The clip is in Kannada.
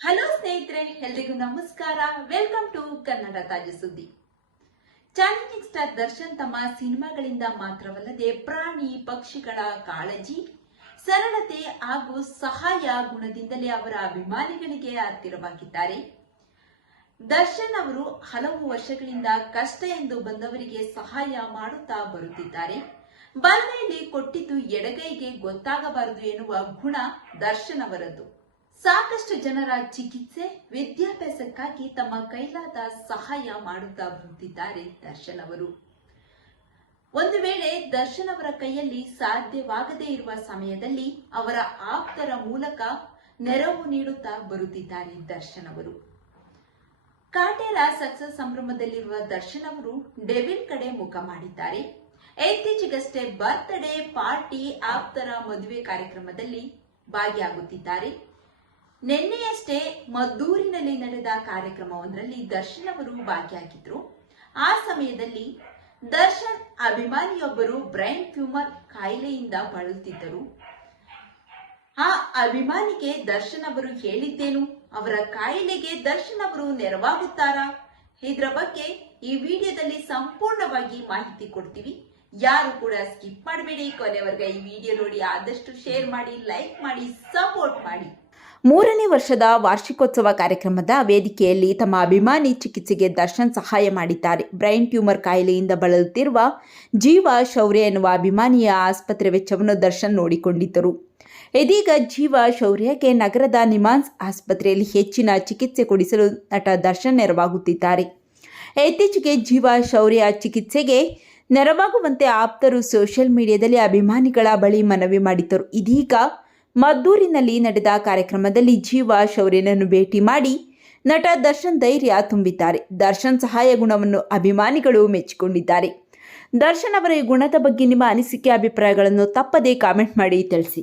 ಹಲೋ ಸ್ನೇಹಿತರೆ, ಎಲ್ರಿಗೂ ನಮಸ್ಕಾರ. ವೆಲ್ಕಮ್ ಟು ಕನ್ನಡ ತಾಜಾ ಸುದ್ದಿ. ಚಾಲೆಂಜಿಂಗ್ ಸ್ಟಾರ್ ದರ್ಶನ್ ತಮ್ಮ ಸಿನಿಮಾಗಳಿಂದ ಮಾತ್ರವಲ್ಲದೆ ಪ್ರಾಣಿ ಪಕ್ಷಿಗಳ ಕಾಳಜಿ, ಸರಳತೆ ಹಾಗೂ ಸಹಾಯ ಗುಣದಿಂದಲೇ ಅವರ ಅಭಿಮಾನಿಗಳಿಗೆ ಹತ್ತಿರವಾಗಿದ್ದಾರೆ. ದರ್ಶನ್ ಅವರು ಹಲವು ವರ್ಷಗಳಿಂದ ಕಷ್ಟ ಎಂದು ಬಂದವರಿಗೆ ಸಹಾಯ ಮಾಡುತ್ತಾ ಬರುತ್ತಿದ್ದಾರೆ. ಬಲಗೈಲಿ ಕೊಟ್ಟಿದ್ದು ಎಡಗೈಗೆ ಗೊತ್ತಾಗಬಾರದು ಎನ್ನುವ ಗುಣ ದರ್ಶನ್ ಅವರದ್ದು. ಸಾಕಷ್ಟು ಜನರ ಚಿಕಿತ್ಸೆ, ವಿದ್ಯಾಭ್ಯಾಸಕ್ಕಾಗಿ ತಮ್ಮ ಕೈಲಾದ ಸಹಾಯ ಮಾಡುತ್ತಾ ಬಂದಿದ್ದಾರೆ ದರ್ಶನ್ ಅವರು. ಒಂದು ವೇಳೆ ದರ್ಶನ್ ಅವರ ಕೈಯಲ್ಲಿ ಸಾಧ್ಯವಾಗದೇ ಇರುವ ಸಮಯದಲ್ಲಿ ಅವರ ಆಪ್ತರ ಮೂಲಕ ನೆರವು ನೀಡುತ್ತಾ ಬರುತ್ತಿದ್ದಾರೆ ದರ್ಶನ್ ಅವರು. ಕಾಟೇರ ಸಕ್ಸಸ್ ಸಂಭ್ರಮದಲ್ಲಿರುವ ದರ್ಶನ್ ಅವರು ಡೆವಿಲ್ ಕಡೆ ಮುಖ ಮಾಡಿದ್ದಾರೆ. ಇತ್ತೀಚೆಗಷ್ಟೇ ಬರ್ತ್ಡೇ ಪಾರ್ಟಿ ಆಪ್ತರ ಮದುವೆ ಕಾರ್ಯಕ್ರಮದಲ್ಲಿ ಭಾಗಿಯಾಗುತ್ತಿದ್ದಾರೆ. ನಿನ್ನೆಯಷ್ಟೇ ಮದ್ದೂರಿನಲ್ಲಿ ನಡೆದ ಕಾರ್ಯಕ್ರಮವೊಂದರಲ್ಲಿ ದರ್ಶನ್ ಅವರು ಭಾಗಿಯಾಗಿದ್ರು. ಆ ಸಮಯದಲ್ಲಿ ದರ್ಶನ್ ಅಭಿಮಾನಿಯೊಬ್ಬರು ಬ್ರೈನ್ ಟ್ಯೂಮರ್ ಕಾಯಿಲೆಯಿಂದ ಬಳಲುತ್ತಿದ್ದರು. ಆ ಅಭಿಮಾನಿಗೆ ದರ್ಶನ್ ಅವರು ಹೇಳಿದ್ದೇನು? ಅವರ ಕಾಯಿಲೆಗೆ ದರ್ಶನ್ ಅವರು ನೆರವಾಗುತ್ತಾರಾ? ಇದರ ಬಗ್ಗೆ ಈ ವಿಡಿಯೋದಲ್ಲಿ ಸಂಪೂರ್ಣವಾಗಿ ಮಾಹಿತಿ ಕೊಡ್ತೀವಿ. ಯಾರು ಕೂಡ ಸ್ಕಿಪ್ ಮಾಡಬೇಡಿ. ಕೊನೆವರೆಗೆ ಈ ವಿಡಿಯೋ ನೋಡಿ ಆದಷ್ಟು ಶೇರ್ ಮಾಡಿ, ಲೈಕ್ ಮಾಡಿ, ಸಪೋರ್ಟ್ ಮಾಡಿ. ಮೂರನೇ ವರ್ಷದ ವಾರ್ಷಿಕೋತ್ಸವ ಕಾರ್ಯಕ್ರಮದ ವೇದಿಕೆಯಲ್ಲಿ ತಮ್ಮ ಅಭಿಮಾನಿ ಚಿಕಿತ್ಸೆಗೆ ದರ್ಶನ್ ಸಹಾಯ ಮಾಡಿದ್ದಾರೆ. ಬ್ರೈನ್ ಟ್ಯೂಮರ್ ಕಾಯಿಲೆಯಿಂದ ಬಳಲುತ್ತಿರುವ ಜೀವ ಶೌರ್ಯ ಎನ್ನುವ ಅಭಿಮಾನಿಯ ಆಸ್ಪತ್ರೆ ವೆಚ್ಚವನ್ನು ದರ್ಶನ್ ನೋಡಿಕೊಂಡಿದ್ದರು. ಇದೀಗ ಜೀವ ಶೌರ್ಯಕ್ಕೆ ನಗರದ ನಿಮಾನ್ಸ್ ಆಸ್ಪತ್ರೆಯಲ್ಲಿ ಹೆಚ್ಚಿನ ಚಿಕಿತ್ಸೆ ಕೊಡಿಸಲು ನಟ ದರ್ಶನ್ ನೆರವಾಗುತ್ತಿದ್ದಾರೆ. ಇತ್ತೀಚೆಗೆ ಜೀವ ಶೌರ್ಯ ಚಿಕಿತ್ಸೆಗೆ ನೆರವಾಗುವಂತೆ ಆಪ್ತರು ಸೋಷಿಯಲ್ ಮೀಡಿಯಾದಲ್ಲಿ ಅಭಿಮಾನಿಗಳ ಬಳಿ ಮನವಿ ಮಾಡಿದ್ದರು. ಇದೀಗ ಮದ್ದೂರಿನಲ್ಲಿ ನಡೆದ ಕಾರ್ಯಕ್ರಮದಲ್ಲಿ ಜೀವ ಶೌರ್ಯನನ್ನು ಭೇಟಿ ಮಾಡಿ ನಟ ದರ್ಶನ್ ಧೈರ್ಯ ತುಂಬಿದ್ದಾರೆ. ದರ್ಶನ್ ಸಹಾಯ ಗುಣವನ್ನು ಅಭಿಮಾನಿಗಳು ಮೆಚ್ಚಿಕೊಂಡಿದ್ದಾರೆ. ದರ್ಶನ್ ಅವರ ಈ ಗುಣದ ಬಗ್ಗೆ ನಿಮ್ಮ ಅನಿಸಿಕೆ, ಅಭಿಪ್ರಾಯಗಳನ್ನು ತಪ್ಪದೇ ಕಾಮೆಂಟ್ ಮಾಡಿ ತಿಳಿಸಿ.